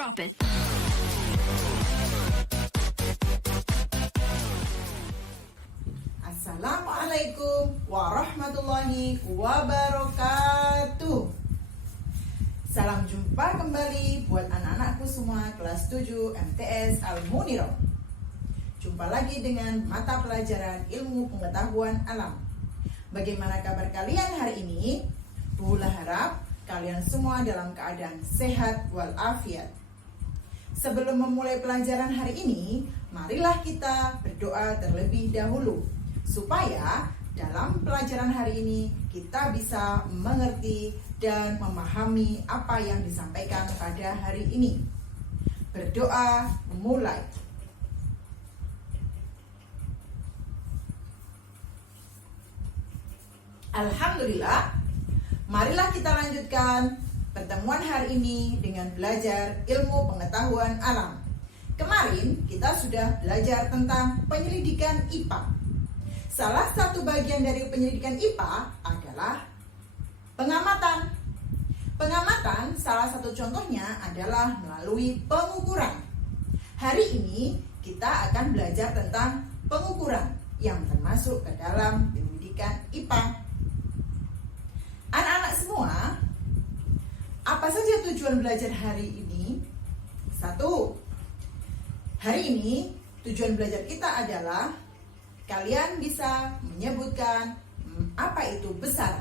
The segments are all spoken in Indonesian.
Drop it. Assalamualaikum warahmatullahi wabarakatuh. Salam jumpa kembali buat anak-anakku semua kelas 7 MTS Al-Munirah. Jumpa lagi dengan mata pelajaran ilmu pengetahuan alam. Bagaimana kabar kalian hari ini? Bula harap kalian semua dalam keadaan sehat walafiat. Sebelum memulai pelajaran hari ini, marilah kita berdoa terlebih dahulu supaya dalam pelajaran hari ini kita bisa mengerti dan memahami apa yang disampaikan pada hari ini. Berdoa mulai. Alhamdulillah, marilah kita lanjutkan pertemuan hari ini dengan belajar ilmu pengetahuan alam. Kemarin kita sudah belajar tentang penyelidikan IPA. Salah satu bagian dari penyelidikan IPA adalah pengamatan. Pengamatan salah satu contohnya adalah melalui pengukuran. Hari ini kita akan belajar tentang pengukuran yang termasuk ke dalam pendidikan IPA. Anak-anak semua, apa saja tujuan belajar hari ini? 1. Hari ini tujuan belajar kita adalah kalian bisa menyebutkan apa itu besar.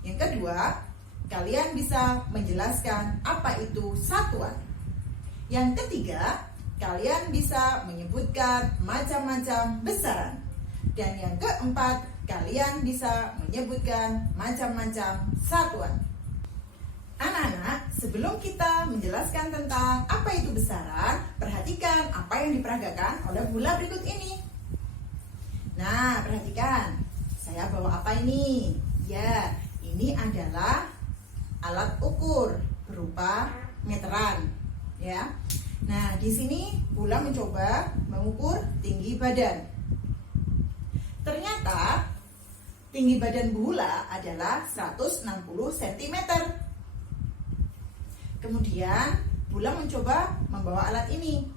Yang kedua, kalian bisa menjelaskan apa itu satuan. Yang ketiga, kalian bisa menyebutkan macam-macam besaran. Dan yang keempat, kalian bisa menyebutkan macam-macam satuan. Anak-anak, sebelum kita menjelaskan tentang apa itu besaran, perhatikan apa yang diperagakan oleh Bula berikut ini. Nah, perhatikan, saya bawa apa ini? Ya, ini adalah alat ukur berupa meteran, ya. Nah, di sini Bula mencoba mengukur tinggi badan. Ternyata tinggi badan Bula adalah 160 cm. Kemudian Bula mencoba membawa alat ini.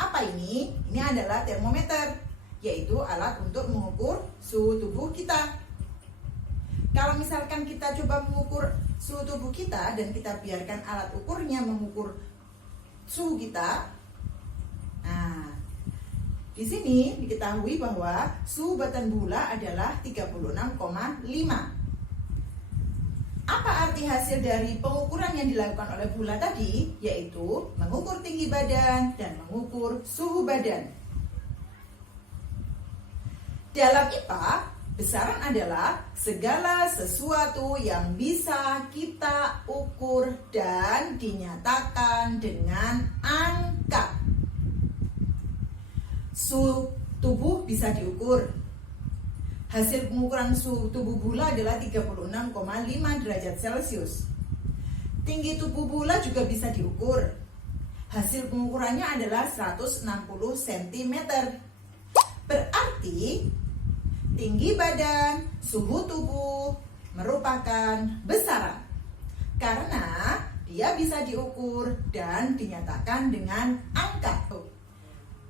Apa ini? Ini adalah termometer, yaitu alat untuk mengukur suhu tubuh kita. Kalau misalkan kita coba mengukur suhu tubuh kita dan kita biarkan alat ukurnya mengukur suhu kita, nah, di sini diketahui bahwa suhu badan Bula adalah 36,5. Apa arti hasil dari pengukuran yang dilakukan oleh Bula tadi? Yaitu mengukur tinggi badan dan mengukur suhu badan. Dalam IPA, besaran adalah segala sesuatu yang bisa kita ukur dan dinyatakan dengan angka. Suhu tubuh bisa diukur. Hasil pengukuran suhu tubuh Bula adalah 36,5 derajat Celcius. Tinggi tubuh Bula juga bisa diukur. Hasil pengukurannya adalah 160 cm. Berarti tinggi badan, suhu tubuh merupakan besaran. Karena dia bisa diukur dan dinyatakan dengan angka.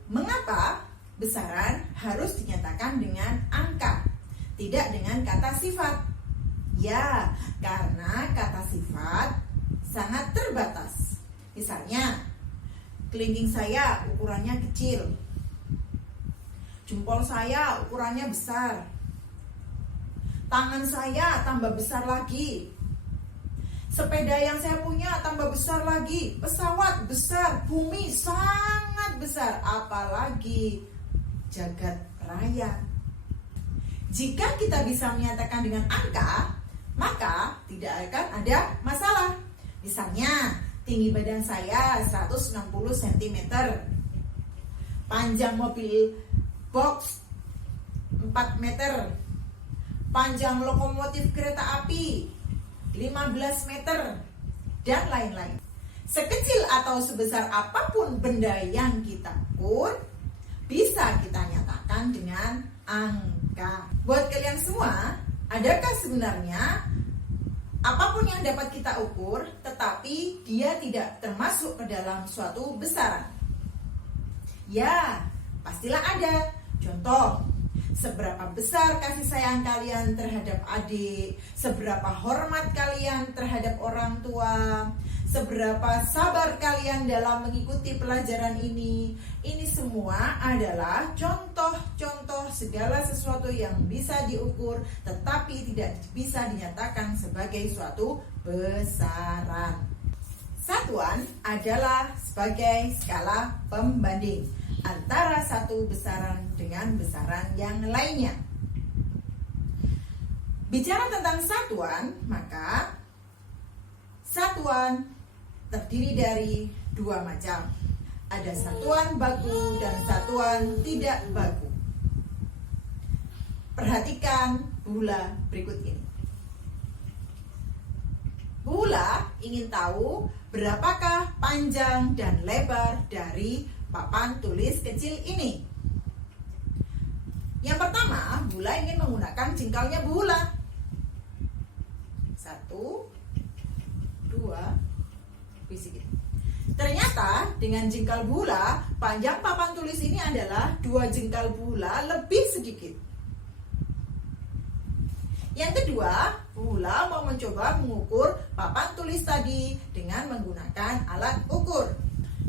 Mengapa besaran harus dinyatakan dengan angka, tidak dengan kata sifat? Ya, karena kata sifat sangat terbatas. Misalnya, kelingking saya ukurannya kecil, jempol saya ukurannya besar, tangan saya tambah besar lagi, sepeda yang saya punya tambah besar lagi, pesawat besar, bumi sangat besar, apalagi jagat raya. Jika kita bisa menyatakan dengan angka, maka tidak akan ada masalah. Misalnya, tinggi badan saya 160 cm, panjang mobil box 4 meter, panjang lokomotif kereta api 15 meter, dan lain-lain. Sekecil atau sebesar apapun benda yang kita ukur, bisa kita nyatakan dengan angka. Buat kalian semua, adakah sebenarnya apapun yang dapat kita ukur, tetapi dia tidak termasuk ke dalam suatu besaran. Ya, pastilah ada. Contoh, seberapa besar kasih sayang kalian terhadap adik, seberapa hormat kalian terhadap orang tua, seberapa sabar kalian dalam mengikuti pelajaran ini. Ini semua adalah contoh-contoh segala sesuatu yang bisa diukur tetapi tidak bisa dinyatakan sebagai suatu besaran. Satuan adalah sebagai skala pembanding antara satu besaran dengan besaran yang lainnya. Bicara tentang satuan, maka satuan terdiri dari dua macam. Ada satuan baku dan satuan tidak baku. Perhatikan Bula berikut ini. Bula ingin tahu berapakah panjang dan lebar dari papan tulis kecil ini. Yang pertama, Bula ingin menggunakan jengkalnya Bula. 1, 2, fisik. Ternyata dengan jengkal Bula, panjang papan tulis ini adalah 2 jengkal Bula lebih sedikit. Yang kedua, Bula mau mencoba mengukur papan tulis tadi dengan menggunakan alat ukur.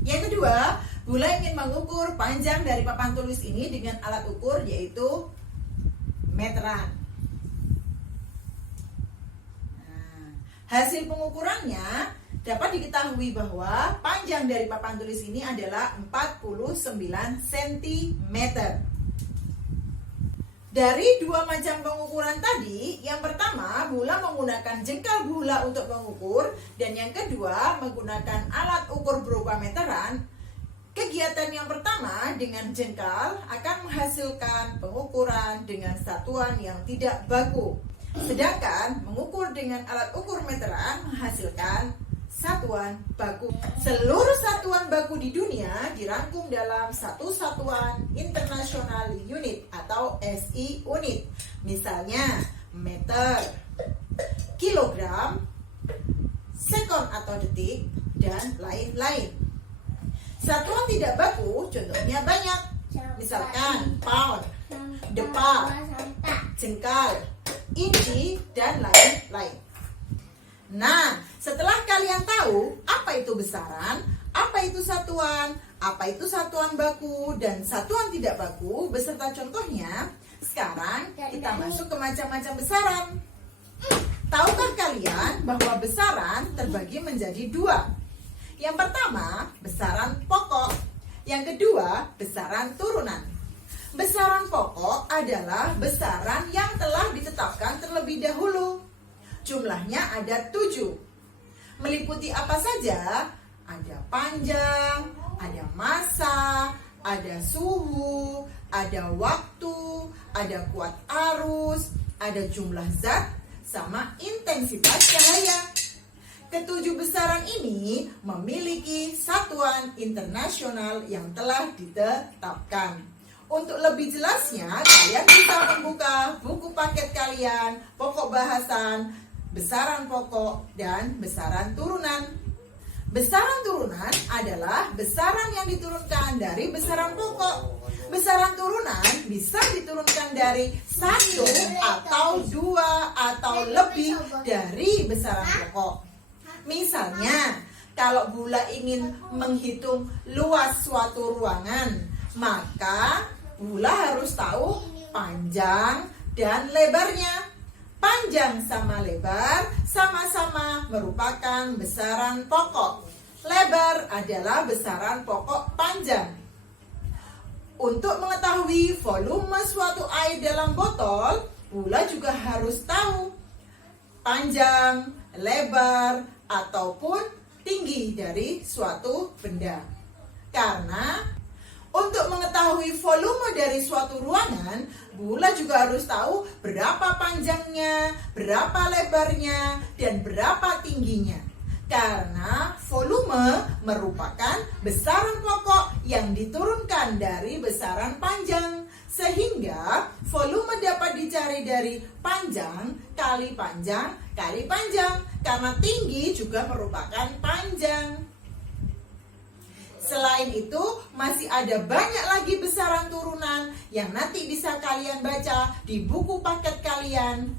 Yang kedua, Bula ingin mengukur panjang dari papan tulis ini dengan alat ukur yaitu meteran. Nah, hasil pengukurannya dapat diketahui bahwa panjang dari papan tulis ini adalah 49 cm. Dari dua macam pengukuran tadi, yang pertama Bula menggunakan jengkal Bula untuk mengukur, dan yang kedua menggunakan alat ukur berupa meteran. Kegiatan yang pertama dengan jengkal akan menghasilkan pengukuran dengan satuan yang tidak baku. Sedangkan mengukur dengan alat ukur meteran menghasilkan satuan baku. Seluruh satuan baku di dunia dirangkum dalam satu satuan international unit atau SI unit. Misalnya meter, kilogram, sekon atau detik, dan lain-lain. Satuan tidak baku contohnya banyak. Misalkan pound, depa, jengkal, inci, dan lain-lain. Nah, setelah kalian tahu apa itu besaran, apa itu satuan, apa itu satuan baku, dan satuan tidak baku beserta contohnya, sekarang kita masuk ke macam-macam besaran. Tahukah kalian bahwa besaran terbagi menjadi dua? Yang pertama, besaran pokok. Yang kedua, besaran turunan. Besaran pokok adalah besaran yang telah ditetapkan terlebih dahulu. Jumlahnya ada 7. Meliputi apa saja? Ada panjang, ada massa, ada suhu, ada waktu, ada kuat arus, ada jumlah zat, sama intensitas cahaya. Ketujuh besaran ini memiliki satuan internasional yang telah ditetapkan. Untuk lebih jelasnya, kalian bisa membuka buku paket kalian, pokok bahasan, besaran pokok, dan besaran turunan. Besaran turunan adalah besaran yang diturunkan dari besaran pokok. Besaran turunan bisa diturunkan dari 1 atau 2 atau lebih dari besaran pokok. Misalnya, kalau Bula ingin menghitung luas suatu ruangan, maka Bula harus tahu panjang dan lebarnya. Panjang sama lebar sama-sama merupakan besaran pokok. Lebar adalah besaran pokok panjang. Untuk mengetahui volume suatu air dalam botol, Bula juga harus tahu panjang, lebar, ataupun tinggi dari suatu benda. Karena untuk mengetahui volume dari suatu ruangan, Bula juga harus tahu berapa panjangnya, berapa lebarnya, dan berapa tingginya. Karena volume merupakan besaran pokok yang diturunkan dari besaran panjang. Sehingga volume dapat dicari dari panjang kali panjang kali panjang, karena tinggi juga merupakan panjang. Selain itu, masih ada banyak lagi besaran turunan yang nanti bisa kalian baca di buku paket kalian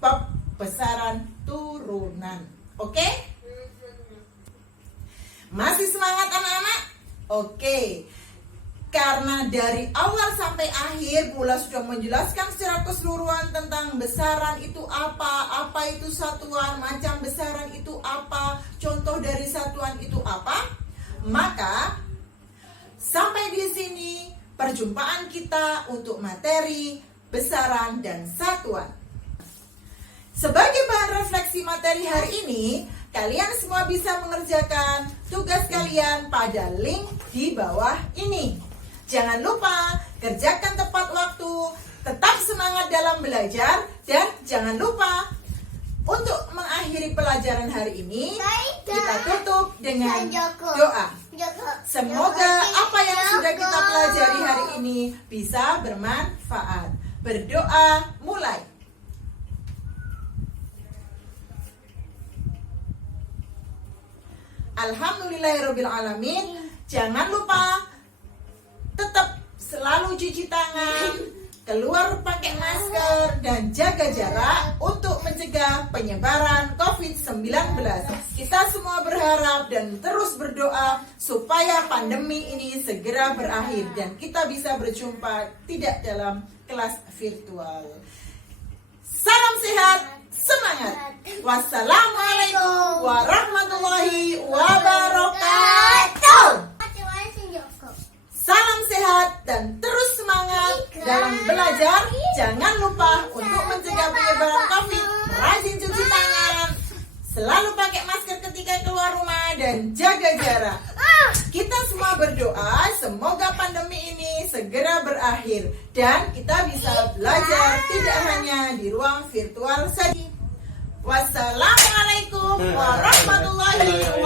bab besaran turunan. Oke? Masih semangat anak-anak? Oke. Karena dari awal sampai akhir Bula sudah menjelaskan secara keseluruhan tentang besaran itu apa itu satuan, macam besaran itu apa, contoh dari satuan itu apa. Maka sampai di sini perjumpaan kita untuk materi besaran dan satuan. Sebagai bahan refleksi materi hari ini, kalian semua bisa mengerjakan tugas kalian pada link di bawah ini. Jangan lupa kerjakan tepat waktu, tetap semangat dalam belajar, dan jangan lupa untuk mengakhiri pelajaran hari ini kita tutup dengan doa. Semoga apa yang sudah kita pelajari hari ini bisa bermanfaat. Berdoa mulai. Alhamdulillahirrabbilalamin. Jangan lupa tetap selalu cuci tangan, keluar pakai masker, dan jaga jarak untuk mencegah penyebaran COVID-19. Kita semua berharap dan terus berdoa supaya pandemi ini segera berakhir dan kita bisa berjumpa tidak dalam kelas virtual. Salam sehat, semangat. Wassalamualaikum warahmatullahi wabarakatuh. Salam sehat dan terus semangat dalam belajar. Jangan lupa untuk mencegah penyebaran COVID, rajin cuci tangan, selalu pakai masker ketika keluar rumah, dan jaga jarak. Kita semua berdoa semoga pandemi ini segera berakhir dan kita bisa belajar tidak hanya di ruang virtual saja. Wassalamualaikum warahmatullahi wabarakatuh.